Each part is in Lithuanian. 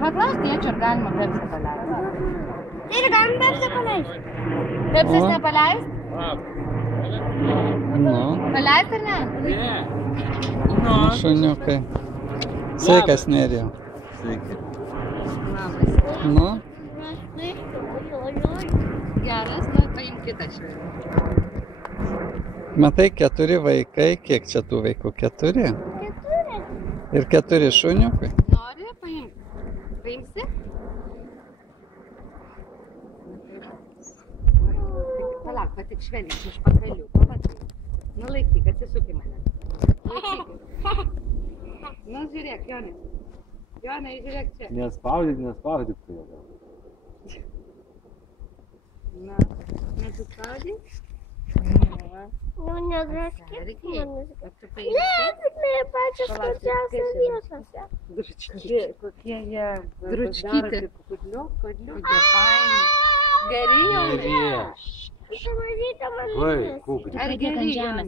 Paklausk tėčio, ar galima Pepsį paleisti. Ir galim Pepsį paleisti. Pepsis nepaleist? Nu, Paleist ar ne? šuniukai. Sveikas, Nerijau. Sveiki. Labas. Nu, Geras, nu paimk kitą švelį. matai, 4 vaikai. Kiek čia tų vaikų? 4? Ir 4 šuniukai? Nori? Paimk. Paimsi? Palauk, patik švelniai, iš pakalių. Nu laikyk, atsisuk į mane. Laikyk. Nu žiūrėk, Jonai. Jonai, žiūrėk čia. Nespaudyk tai jau. Na, nesispaudai? Nu, nedraskit Reikėjo. manęs. Ar tu Ne, paimsi? tik ne pačios skaudžiausios vietose. Kokie jie dručkyti. Kokie faini. Geri Jonai? Pamažyta man Vai, viskas. kūkri. Ar geri Jonai?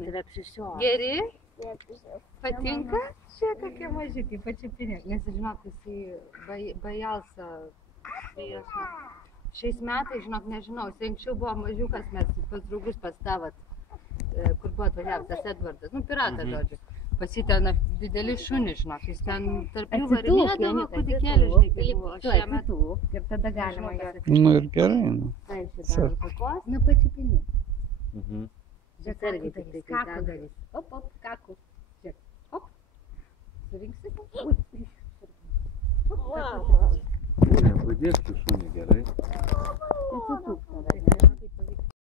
Geri? Neapsižiūrėjau. Patinka? Čia tokie mažiukai, pačiupinė. Nes žinok, jisai bajalsa. Šiais metais, žinok, nežinau, jisai anksčiau buvo mažiukas, mes pas draugus pas tavat, kur buvo atvažiavęs tas Edvardas, nu piratas, žodžiu. Pas jį ten dideli šunys, žinok, jis ten tarp jų varinėdavo, kūdikėlį, žinai, kai buvo. O šiemet ir tada galima juos. Nu ir gerai, nu. Na, pačiupinė. Mhm. Žiūrėk, argi tik tai kaku darys. Op, kaku. Žiūrėk, op. Surinksi? Mama. Nepradėk tu šunį, gerai? Atsitūk tada, ne?